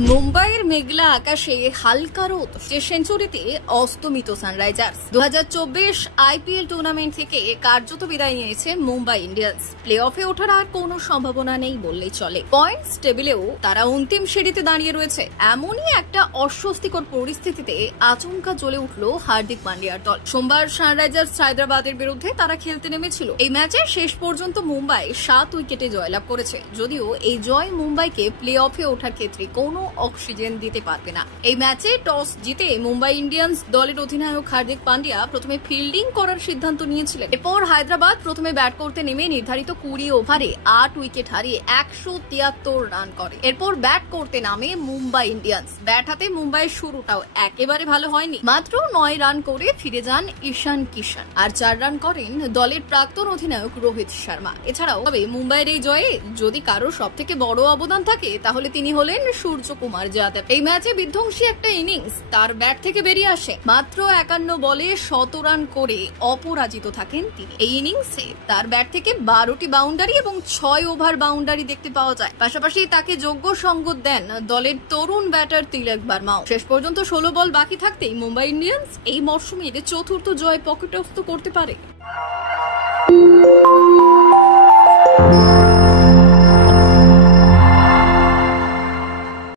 মুম্বাইয়ের মেঘলা আকাশে হালকা রোদ, সেঞ্চুরিতে অস্তমিত সানরাইজার্স। 2024 আইপিএল টুর্নামেন্ট থেকে কার্যত বিদায় নিয়েছে মুম্বাই ইন্ডিয়ান্স। প্লে অফে ওঠার আর কোনো সম্ভাবনা নেই বললেই চলে। পয়েন্টস টেবিলেও তারা অন্তিম সিঁড়িতে দাঁড়িয়ে রয়েছে। এমনই একটা অস্বস্তিকর পরিস্থিতিতে আচমকা জ্বলে উঠল হার্দিক পান্ডিয়ার দল। সোমবার সানরাইজার্স হায়দ্রাবাদের বিরুদ্ধে তারা খেলতে নেমেছিল। এই ম্যাচে শেষ পর্যন্ত মুম্বাই 7 উইকেটে জয়লাভ করেছে। যদিও এই জয় মুম্বাইকে প্লে অফে ওঠার ক্ষেত্রে কোনো অক্সিজেন দিতে পারবে না। এই ম্যাচে টস জিতে মুম্বাই ইন্ডিয়ান্স দলের অধিনায়ক হার্দিক পান্ডিয়া প্রথমে ফিল্ডিং করার সিদ্ধান্ত নিয়েছিলেন। এরপর হায়দ্রাবাদ প্রথমে ব্যাট করতে নেমে নির্ধারিত 20 ওভারে 8 উইকেট হারিয়ে 173 রান করে। এরপর ব্যাট করতে নামে মুম্বাই ইন্ডিয়ান্স। ব্যাট হাতে মুম্বাইয়ের শুরুটাও একেবারে ভালো হয়নি। মাত্র 9 রান করে ফিরে যান ঈশান কিষান, আর 4 রান করেন দলের প্রাক্তন অধিনায়ক রোহিত শর্মা। এছাড়াও তবে মুম্বাইয়ের এই জয়ে যদি কারো সব থেকে বড় অবদান থাকে তাহলে তিনি হলেন সূর্যকুমার যাদব। এই ম্যাচে বিধ্বংসী একটা ইনিংস তার ব্যাট থেকে বেরিয়ে আসে। মাত্র 51 বলে 100 রান করে অপরাজিত থাকেন তিনি। এই ইনিংসে তার ব্যাট থেকে 12টি বাউন্ডারি এবং 6 ওভার বাউন্ডারি দেখতে পাওয়া যায়। পাশাপাশি তাকে যোগ্য সঙ্গত দেন দলের তরুণ ব্যাটার তিলক ভার্মাও। শেষ পর্যন্ত 16 বল বাকি থাকতেই মুম্বাই ইন্ডিয়ান্স এই মরশুমের 4র্থ জয় পকেটস্থ করতে পারে।